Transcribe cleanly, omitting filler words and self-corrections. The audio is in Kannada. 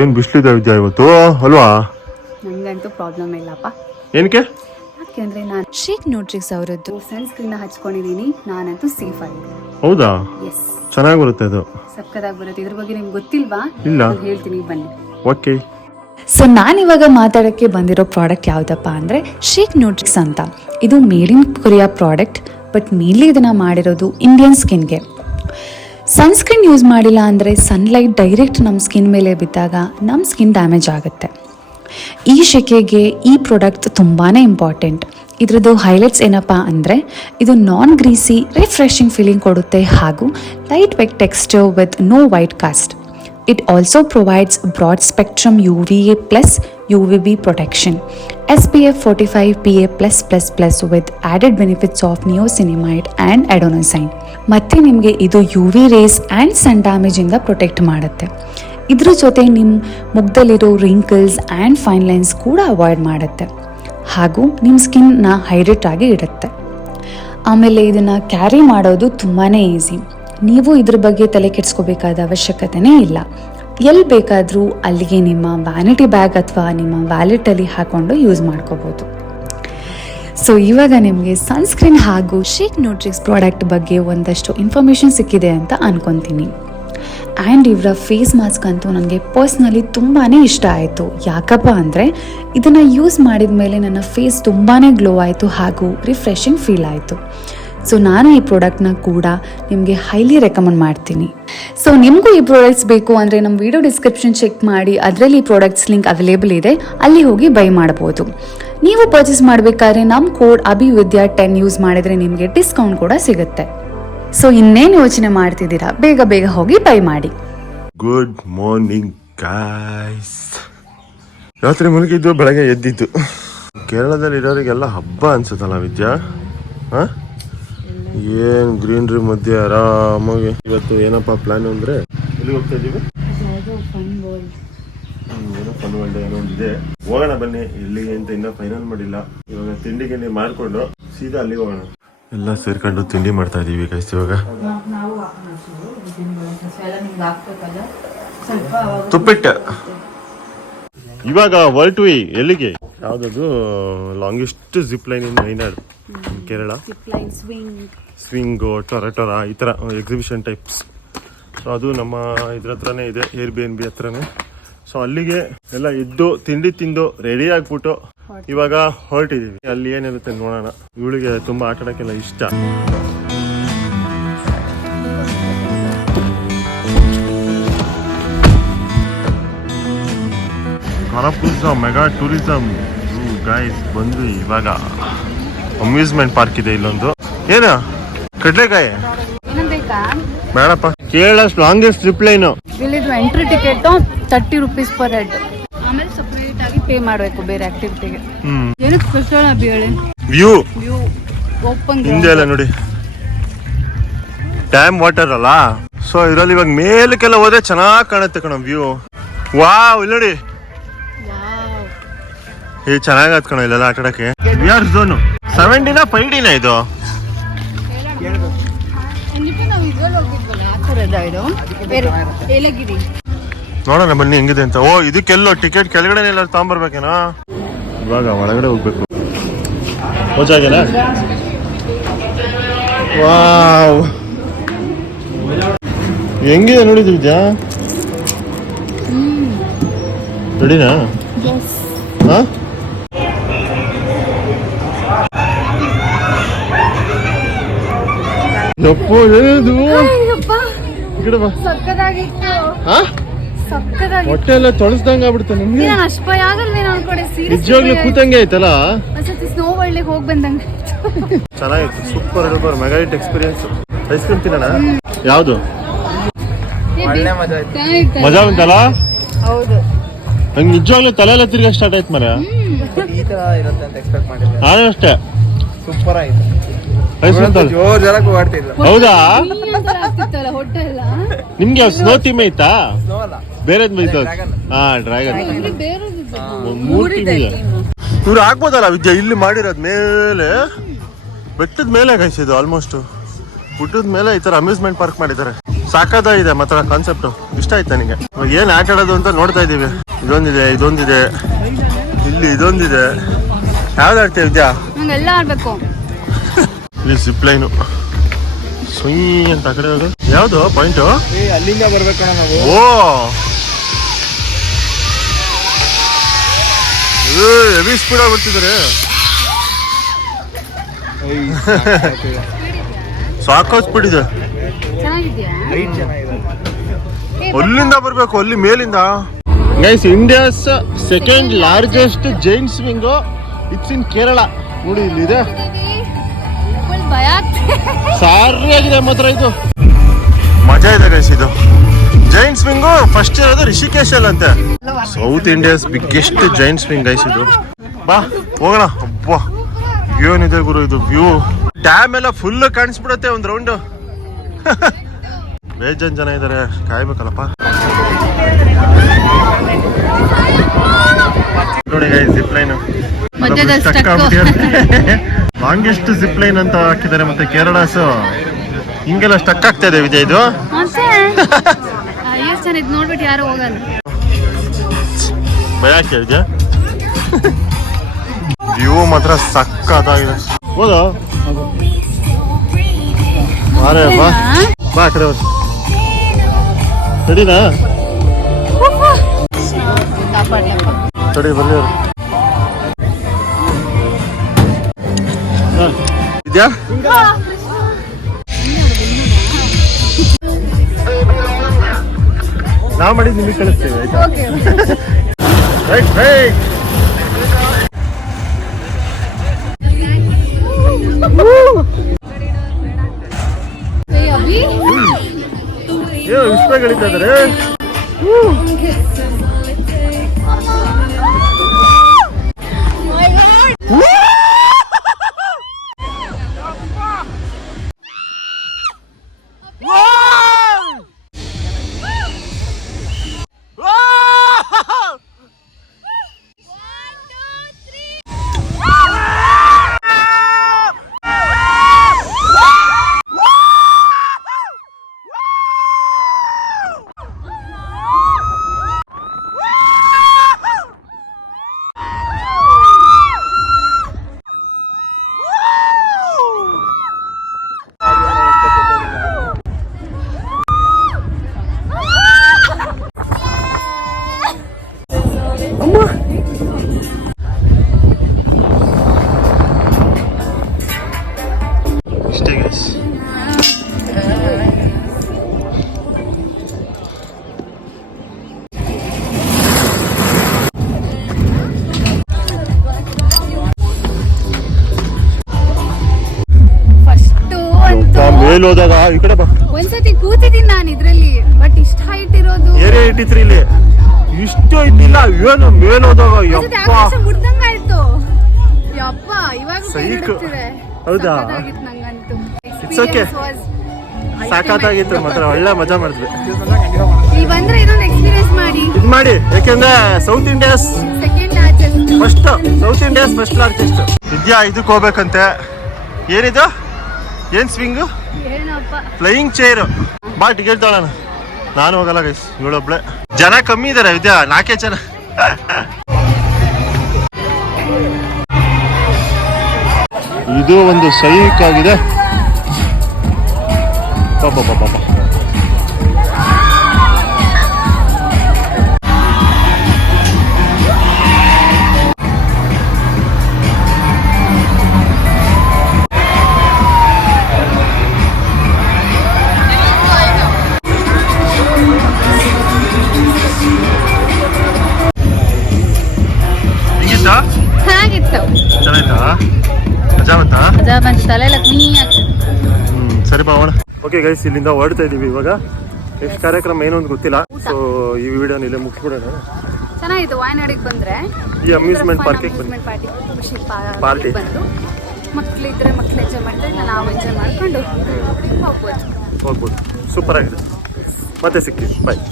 ಏನ್ ಬಿಸಿಲಿದೆ ವಿದ್ಯಾ ಇವತ್ತು ಅಲ್ವಾ? ನಂಗಂತೂ ಪ್ರಾಬ್ಲಮ್ ಇಲ್ಲಪ್ಪ. ಏನಕ್ಕೆ? ಯಾಕೆಂದ್ರೆ ನಾನು ಶೇಕ್ ನ್ಯೂಟ್ರಿಕ್ಸ್ ಅವರದ್ದು ಸನ್ಸ್ಕ್ರೀನ್ ಹಚ್ಕೊಂಡಿದ್ದೀನಿ. ನಾನಂತೂ ಸೇಫ್ ಆಗಿದ್ದೀನಿ. ಹೌದಾ? ಎಸ್, ಚೆನ್ನಾಗಿ ಬರುತ್ತೆ ಅದು. ಸಕ್ಕದಾಗಿ ಬರುತ್ತೆ. ಇದ್ರ ಬಗ್ಗೆ ನಿಮ್ಗೆ ಗೊತ್ತಿಲ್ವಾ? ಇಲ್ಲ. ಹೇಳ್ತೀನಿ ಬನ್ನಿ. ಓಕೆ. ಸೊ ನಾನಿವಾಗ ಮಾತಾಡೋಕ್ಕೆ ಬಂದಿರೋ ಪ್ರಾಡಕ್ಟ್ ಯಾವುದಪ್ಪ ಅಂದರೆ ಶೇಕ್ ನ್ಯೂಟ್ರಿಕ್ಸ್ ಅಂತ. ಇದು made in Korea product, but mainly ಇದನ್ನು ಮಾಡಿರೋದು ಇಂಡಿಯನ್ ಸ್ಕಿನ್ಗೆ. ಸನ್ಸ್ಕ್ರೀನ್ ಯೂಸ್ ಮಾಡಿಲ್ಲ ಅಂದರೆ ಸನ್ಲೈಟ್ ಡೈರೆಕ್ಟ್ ನಮ್ಮ ಸ್ಕಿನ್ ಮೇಲೆ ಬಿದ್ದಾಗ ನಮ್ಮ ಸ್ಕಿನ್ ಡ್ಯಾಮೇಜ್ ಆಗುತ್ತೆ. ಈ ಶೆಕೆಗೆ ಈ ಪ್ರಾಡಕ್ಟ್ ತುಂಬಾ ಇಂಪಾರ್ಟೆಂಟ್. ಇದ್ರದ್ದು ಹೈಲೈಟ್ಸ್ ಏನಪ್ಪ ಅಂದರೆ ಇದು ನಾನ್ ಗ್ರೀಸಿ ರಿಫ್ರೆಶಿಂಗ್ ಫೀಲಿಂಗ್ ಕೊಡುತ್ತೆ ಹಾಗೂ light weight texture with no white cast. It also provides broad spectrum UVA plus UVB protection, SPF 45 PA+++ with added benefits of niacinamide and adenosine. ಮತ್ತೆ ನಿಮಗೆ ಇದು UV rays and sun damage ಇಂದ ಪ್ರೊಟೆಕ್ಟ್ ಮಾಡುತ್ತೆ. ಇದ್ರ ಜೊತೆ ನಿಮ್ಮ ಮುಖದಲ್ಲಿರೋ ರಿಂಕಲ್ಸ್ ಆ್ಯಂಡ್ ಫೈನ್ ಲೈನ್ಸ್ ಕೂಡ ಅವಾಯ್ಡ್ ಮಾಡುತ್ತೆ ಹಾಗೂ ನಿಮ್ಮ ಸ್ಕಿನ್ನ ಹೈಡ್ರೇಟ್ ಆಗಿ ಇಡುತ್ತೆ. ಆಮೇಲೆ ಇದನ್ನು ಕ್ಯಾರಿ ಮಾಡೋದು ತುಂಬಾ ಈಸಿ. ನೀವು ಇದ್ರ ಬಗ್ಗೆ ತಲೆ ಕೆಡಿಸ್ಕೋಬೇಕಾದ ಅವಶ್ಯಕತೆನೇ ಇಲ್ಲ. ಎಲ್ಲಿ ಬೇಕಾದರೂ ಅಲ್ಲಿಗೆ ನಿಮ್ಮ ವ್ಯಾನಿಟಿ ಬ್ಯಾಗ್ ಅಥವಾ ನಿಮ್ಮ ವ್ಯಾಲೆಟಲ್ಲಿ ಹಾಕ್ಕೊಂಡು ಯೂಸ್ ಮಾಡ್ಕೋಬೋದು. ಸೊ ಇವಾಗ ನಿಮಗೆ ಸನ್ಸ್ಕ್ರೀನ್ ಹಾಗೂ ಶೇಕ್ ನ್ಯೂಟ್ರಿಕ್ಸ್ ಪ್ರಾಡಕ್ಟ್ ಬಗ್ಗೆ ಒಂದಷ್ಟು ಇನ್ಫಾರ್ಮೇಷನ್ ಸಿಕ್ಕಿದೆ ಅಂತ ಅನ್ಕೊತೀನಿ. ಆ್ಯಂಡ್ ಇವರ ಫೇಸ್ ಮಾಸ್ಕ್ ಅಂತೂ ನನಗೆ ಪರ್ಸ್ನಲಿ ತುಂಬಾ ಇಷ್ಟ ಆಯಿತು. ಯಾಕಪ್ಪ ಅಂದರೆ ಇದನ್ನು ಯೂಸ್ ಮಾಡಿದ ಮೇಲೆ ನನ್ನ ಫೇಸ್ ತುಂಬಾ ಗ್ಲೋ ಆಯಿತು ಹಾಗೂ ರಿಫ್ರೆಶಿಂಗ್ ಫೀಲ್ ಆಯಿತು. ಸೊ ನಾನು ಈ ಪ್ರಾಡಕ್ಟ್ನ ಕೂಡ ನಿಮಗೆ ಹೈಲಿ ರೆಕಮೆಂಡ್ ಮಾಡ್ತೀನಿ. ಸೊ ನಿಮಗೂ ಈ ಪ್ರಾಡಕ್ಟ್ಸ್ ಬೇಕು ಅಂದರೆ ನಮ್ಮ ವಿಡಿಯೋ ಡಿಸ್ಕ್ರಿಪ್ಷನ್ ಚೆಕ್ ಮಾಡಿ, ಅದರಲ್ಲಿ ಈ ಪ್ರಾಡಕ್ಟ್ಸ್ ಲಿಂಕ್ ಅವೈಲೇಬಲ್ ಇದೆ, ಅಲ್ಲಿ ಹೋಗಿ ಬೈ ಮಾಡ್ಬೋದು. ನೀವು ಪರ್ಚೇಸ್ ಮಾಡಬೇಕಾದ್ರೆ ನಮ್ಮ ಕೋಡ್ ಅಭಿವಿದ್ಯಾ10 ಯೂಸ್ ಮಾಡಿದರೆ ನಿಮಗೆ ಡಿಸ್ಕೌಂಟ್ ಕೂಡ ಸಿಗುತ್ತೆ. ಸೊ ಇನ್ನೇನು ಯೋಚನೆ ಮಾಡ್ತಿದ್ದೀರಾ, ಬೇಗ ಬೇಗ ಹೋಗಿ ಬೈ ಮಾಡಿ. Good morning guys. ರಾತ್ರಿ ಮಲಗಿದ್ದು ಬೆಳಗ್ಗೆ ಎದ್ದಿದ್ದು. ಕೇರಳದಲ್ಲಿ ಇರೋರಿಗೆಲ್ಲ ಹಬ್ಬ ಅನ್ಸುತ್ತಲ್ಲ ವಿದ್ಯಾ? ಹಾಂ, ಏನು ಗ್ರೀನ್ರಿ ಮಧ್ಯೆ ಆರಾಮಾಗಿ. ಇವತ್ತು ಏನಪ್ಪ ಪ್ಲಾನ್ ಅಂದರೆ ಎಲ್ಲಿ ಹೋಗ್ತಾ ಇದ್ದೀವಿ? ಏನೋ ಫನ್ ವರ್ಲ್ಡ್ ಏನೋ ಒಂದಿದೆ, ಹೋಗೋಣ ಬನ್ನಿ. ಎಲ್ಲಿಗೆ ಅಂತ ಇನ್ನೂ ಫೈನಲ್ ಮಾಡಿಲ್ಲ. ಇವಾಗ ತಿಂಡಿಗೆ ನೀವು ಮಾಡಿಕೊಂಡು ಸೀದಾ ಅಲ್ಲಿಗೆ ಹೋಗೋಣ. ಎಲ್ಲ ಸೇರ್ಕೊಂಡು ತಿಂಡಿ ಮಾಡ್ತಾ ಇದ್ದೀವಿ ಗೈಸ್. ಇವಾಗ ತುಪ್ಪಿಟ್ಟು ಇವಾಗ ಹೊರಟ್ವಿ. ಎಲ್ಲಿಗೆ? ಯಾವುದದು ಲಾಂಗೆಸ್ಟ್ ಜಿಪ್ ಲೈನ್ ಇನ್ ವೈನಾಡ್, ಕೇರಳ. ಸ್ವಿಂಗು, ಟೊರ ಈ ಥರ ಎಕ್ಸಿಬಿಷನ್ ಟೈಪ್ಸ್. ಸೊ ಅದು ನಮ್ಮ ಇದ್ರ ಹತ್ರನೇ ಇದೆ, Airbnb ಹತ್ರನೇ. ಸೊ ಅಲ್ಲಿಗೆ ಎಲ್ಲ ಎದ್ದು ತಿಂಡಿ ತಿಂದು ರೆಡಿ ಆಗಿಬಿಟ್ಟು ಇವಾಗ ಹೊರಟಿದ್ದೀವಿ. ಅಲ್ಲಿ ಏನಿರುತ್ತೆ ನೋಡೋಣ. ಇವಳಿಗೆ ತುಂಬ ಆಟ ಆಡೋಕ್ಕೆಲ್ಲ ಇಷ್ಟ. ಖರಪುರ ಮೆಗಾ ಟೂರಿಸಂ ಗೈಸ್ ಬಂದ್ವಿ. ಇವಾಗ ಅಮ್ಯೂಸ್ಮೆಂಟ್ ಪಾರ್ಕ್ ಇದೆ ಇಲ್ಲೊಂದು. ಏನು ಕಡ್ಲೆಕಾಯಿ ಬೇಡಪ್ಪ. Kerala longest trip line. ಇಲ್ಲಿದು entry ticket 30 rupees per head. ಆಮೇಲೆ ಸಪರೇಟ್ ಆಗಿ ಪೇ ಮಾಡಬೇಕು ಬೇರೆ ಆಕ್ಟಿವಿಟಿಗೆ. ಏನಕ್ಕೆ ಸ್ಪೆಷಲ್ ಅಭಿ ಹೇಳಿ? ವ್ಯೂ ಓಪನ್ ಹಿಂದೆ ಎಲ್ಲ ನೋಡಿ, ಡ್ಯಾಮ್ ವಾಟರ್ ಅಲ್ಲ. ಸೊ ಇದರಲ್ಲಿ ಇವಾಗ ಮೇಲಕ್ಕೆಲ್ಲ ಹೋದ್ರೆ ಚೆನ್ನಾಗಿ ಕಾಣುತ್ತೆ ಕಣ ವ್ಯೂ. ವಾವ್, ಇಲ್ಲಿ ನೋಡಿ ಇದು ಚೆನ್ನಾಗತ್ ಕಣ ಇಲ್ಲೆಲ್ಲ ಆಟ ಆಡಕ್ಕೆ. ವಿಆರ್ ಝೋನು 7D 5D ಇದು? ನೋಡೋಣ ಬನ್ನಿ ಹೆಂಗಿದೆ ಅಂತ. ಓ ಇದಕ್ಕೆಲ್ಲೋ ಟಿಕೆಟ್ ಕೆಳಗಡೆ ಎಲ್ಲ ತಗೊಂಬರ್ಬೇಕೇನಾ? ಇವಾಗ ಒಳಗಡೆ ಹೋಗ್ಬೇಕು. ಹೋಜಾಗೇನಾ? ವಾವ್, ಹೆಂಗಿದೆ ನೋಡಿದ್ಯಾ? ರೆಡಿನಾ? ಹಾ, ಯಪ್ಪೋ ಏನದು? ಹೊಟ್ಟೆ ಎಲ್ಲ ತೊಳಸ್ದಂಗ ಆಗ್ಬಿಡುತ್ತೆ ನಮ್ಗೆ. ನಿಜವಾಗ್ಲೂ ಕೂತಂಗೆ ಆಯ್ತಲ್ಲ. ಸ್ನೋ ವರ್ಲ್ಡ್ ಹೋಗಿ ಬಂದಂಗ ಚೆನ್ನಾಗಿತ್ತು. Super duper mega hit experience. Ice cream ತಿನ್ನೋಣ? ಯಾವ್ದು ಮಜಾ ಬಂತಲ್ಲ? ಹೌದು. ನಂಗೆ ನಿಜವಾಗ್ಲೂ ತಲೆ ಎಲ್ಲ ತಿರ್ಗ ಸ್ಟಾರ್ಟ್ ಆಯ್ತು ಮರ. ನಾನು ಅಷ್ಟೇ. ಸೂಪರ್ ಆಯ್ತು. ಹೌದಾ? ನಿಮ್ಗೆ ಸ್ನೋ ಥೀಮ್ ಐತಾ? ಬೇರೆ ಡ್ರ್ಯಾಗನ್. ಮೂರು ಟೀಮ್ ಇದೆ. ಇವ್ರು ಆಗ್ಬೋದಲ್ಲ ವಿದ್ಯಾ ಇಲ್ಲಿ ಮಾಡಿರೋದ್ ಮೇಲೆ? ಬೆಟ್ಟದ ಮೇಲೆ ಕಾಯಿಸಿದ್ದು ಆಲ್ಮೋಸ್ಟ್. ಗುಡ್ಡದ ಮೇಲೆ ಈ ತರ ಅಮ್ಯೂಸ್ಮೆಂಟ್ ಪಾರ್ಕ್ ಮಾಡಿದ್ದಾರೆ. ಸಾಕಾಗಿದೆ ಮಾತ್ರ ಕಾನ್ಸೆಪ್ಟ್. ಇಷ್ಟ ಆಯ್ತು ನನಗೆ. ಇವಾಗ ಏನ್ ಆಟ ಆಡೋದು ಅಂತ ನೋಡ್ತಾ ಇದೀವಿ. ಇದೊಂದಿದೆ ಇಲ್ಲಿ ಇದೊಂದಿದೆ. ಯಾವ್ದು ಆಡ್ತೀವಿ ವಿದ್ಯಾ? ಎಲ್ಲ ಆಡ್ಬೇಕು. ಇಲ್ಲಿ ಜಿಪ್ ಲೈನು ಸುಯ್ ಅಂತ ಕಡೆ ಹೋಗು. ಯಾವ್ದು ಪಾಯಿಂಟ್? ಅಲ್ಲಿಂದ ಬರ್ಬೇಕಣ್ಣ ನಾವು. ಓ ಹೆವಿ ಸ್ಪೀಡ್ ಆಗಿ ಬರ್ತಿದ್ದಾರೆ. ಸಾಕೋ ಸ್ಪೀಡ್ ಇದೆ. ಅಲ್ಲಿಂದ ಬರ್ಬೇಕು, ಅಲ್ಲಿ ಮೇಲಿಂದ. Guys, India's second largest giant swing it's in Kerala. ನೋಡಿ ಇಲ್ಲಿದೆ. ಸಾರಿಯಾಗಿದೆ ಮಾತ್ರ ಇದು. ಮಜಾ ಇದೆ ಗೈಸ್. ಇದು ಜೈಂಟ್ ಸ್ವಿಂಗು ಫಸ್ಟ್ ಇರೋದು ರಿಷಿಕೇಶಲ್ ಅಂತೆ. South India's biggest giant swing guys ಇದು. ಬಾ ಹೋಗೋಣ. ಅಬ್ಬಾ ಏನಿದೆ ಗುರು ಇದು ವ್ಯೂ. ಡ್ಯಾಮ್ ಎಲ್ಲ ಫುಲ್ ಕಾಣಿಸ್ಬಿಡುತ್ತೆ ಒಂದ್ ರೌಂಡ್. ಜನ ಇದಾರೆ, ಕಾಯ್ಬೇಕಲ್ಲಪ್ಪ. ನೋಡಿ guys, zip line longest zip line ಅಂತ ಹಾಕಿದ್ದಾರೆ. ಮತ್ತೆ ಕೇರಳಸ್ ಹಿಂಗೆಲ್ಲ ಸ್ಟಕ್ ಆಗ್ತಾ ಇದೆ ವಿಜಯ್. ಇದು ನೋಡ್ಬಿಟ್ಟು ಯಾರು ಹೋಗಲ್ಲ. ಭಯ ಆಗ್ತಾ ವಿಜಯ್. ವ್ಯೂ ಮಾತ್ರ ಸಕ್ಕತ್ತಾಗಿದೆ. ಹೌದಾ? ಅರೆ ಬಾ ಬಾ ಆ ಕಡೆ ಸರಿನಾ? ಸರಿ ಬನ್ನಿ ಅವ್ರು. ಇದ್ಯಾ? ನಾವು ಮಾಡಿದ್ದು ನಿಮಗೆ ಕಳಿಸ್ತೇವೆ ಆಯ್ತಾ? Right right. ವಿಶ್ವಗಳಿದ್ದಾರೆ. ಮೇಲ್ ಹೋದಾಗ ಈ ಕಡೆ ಬಾ. ಒಂದ್ಸತಿ ಕೂತಿದ್ದೀನಿ ನಾನು ಇದ್ರಲ್ಲಿ, ಬಟ್ ಇಷ್ಟ ಹೈಟ್ ಇರೋದು ಏರಿಯಾ 83 ಇಲ್ಲಿ ಇಷ್ಟು ಇದ್ದಿಲ್ಲ. ಏನು ಮೇಲ್ ಹೋದಾಗ ಮುಡ್ದಂಗಾಯ್ತು. ಯಪ್ಪ ಇವಾಗ ಹೌದಾ? It's okay. ಸಾಕಾಗಿತ್ತು ಮಾತ್ರ. ಒಳ್ಳೆ ಮಜಾ ಮಾಡಿದ್ವಿ. ಇಲ್ಲಿ ಬಂದ್ರೆ ಇದೊಂದು ಎಕ್ಸ್ಪೀರಿಯನ್ಸ್ ಮಾಡಿ ಇದ್ ಮಾಡಿ. ಯಾಕೆಂದ್ರೆ south India's first, south India's first largest. Vidya ಇದಕ್ಕೆ ಹೋಗ್ಬೇಕಂತೆ. ಏನಿದು? ಏನ್ ಸ್ವಿಂಗು? Flying chair. ಬಾ ಟಿಕೆಟ್ ತಗೊಳ್ಳೋಣ. ನಾನು ಹೋಗಲ್ಲ ಗೈಸ್, ಇವಳೊಬ್ಳೆ. ಜನ ಕಮ್ಮಿ ಇದಾರೆ ವಿದ್ಯಾ, 4 ಜನ. ಇದು ಒಂದು ಸೈಕ್ ಆಗಿದೆ. ಪಾಪ ಪಾಪ ಪಾಪ. ಚೆನ್ನಾಗಿತ್ತು. ಚೆನ್ನಾಯ್ತಾ? ಮಜಾ ಬಂತಾ? ಮಜಾ ಬಂತು. ತಲೆಲ್ಲ ಸರಿ ಬಾವಣ. ಓಕೆ ಗೈಸ್, ಇಲ್ಲಿಂದ ಹೊರಡ್ತಾ ಇದೀವಿ ಇವಾಗ. ನೆಕ್ಸ್ಟ್ ಕಾರ್ಯಕ್ರಮ ಏನು ಅಂತ ಗೊತ್ತಿಲ್ಲ. ಸೊ ಈ ವಿಡಿಯೋನ ಇಲ್ಲೇ ಮುಗಿಸ್ಬಿಡೋಣ. ಚೆನ್ನಾಗಿತ್ತು. ವಾಯನಾಡಿಗೆ ಬಂದ್ರೆ ಈ ಅಮ್ಯೂಸ್ಮೆಂಟ್ ಪಾರ್ಕಿಗೆ ಪಾರ್ಟಿ ಬಂದು ಮಕ್ಕಳಿದ್ರೆ ಮಕ್ಕಳು ಎಂಜಾಯ್ ಮಾಡ್ತಾರೆ, ನಾವು ಎಂಜಾಯ್ ಮಾಡ್ಕೊಂಡು ಹೋಗ್ಬೋದು. ಸೂಪರ್ ಆಗಿದೆ. ಮತ್ತೆ ಸಿಗ್ತೀವಿ. ಬಾಯ್.